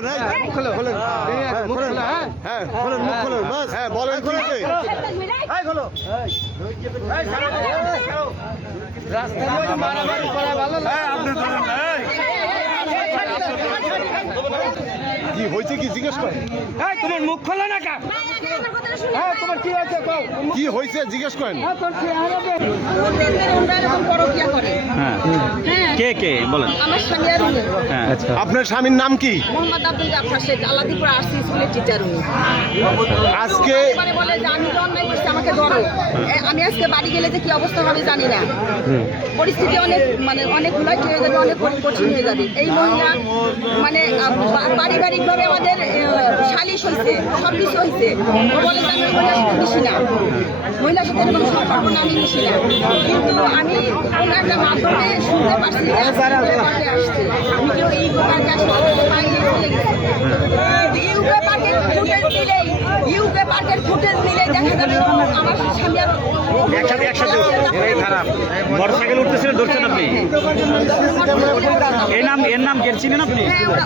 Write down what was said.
খোলেন খোলেন খোলেন খোলেন হ্যাঁ খোলেন মুখ খোলেন বাস হ্যাঁ বলেন খুলেছে খোলো রাস্তার মধ্যে মারামারি করা ভালো না আপনি ধরেন কি হয়েছে কি জিজ্ঞেস করেন তোমার মুখ খোলা না কা তোমার কি হয়েছে কি হয়েছে জিজ্ঞেস করেন কে কে বলেন? আমার স্বামী আর উনি। আচ্ছা, আপনার স্বামীর নাম কি? মোহাম্মদ আব্দুল গাফফার শেখ, আলাদিপুর আরসি স্কুলের টিচার উনি। আজকে মানে বলে যে আমি যে অন্যায় করছি আমাকে ধরো। আমি আজকে বাড়ি গেলে যে কি অবস্থা হবে জানি না। পরিস্থিতি অনেক মানে অনেক লাইট হয়ে যাবে, অনেক কঠিন হয়ে যাবে। এই মহিলা মানে পারিবারিকভাবে আমাদের সালিশ হয়েছে, সব কিছু হয়েছে। ও বলে যে আমি মহিলার সাথে মিশি না, মহিলার সাথে এরকম সম্পর্ক না, আমি মিশি না। কিন্তু আমি কোনো একটা মাধ্যমে শুনতে পারছি যে পার্কে আসছে। আমি কেউ এই পার্কে আসলে পাইনি চলে গেছে। ইউকে পার্কের ফুটেজ দিলেই দেখা যাবে আমার স্বামী আর একসাথে খারাপ মোটরসাইকেল উঠতেছিলেন, ধরছেন আপনি? এর নাম গেছিলেন আপনি? হ্যাঁ, ওরা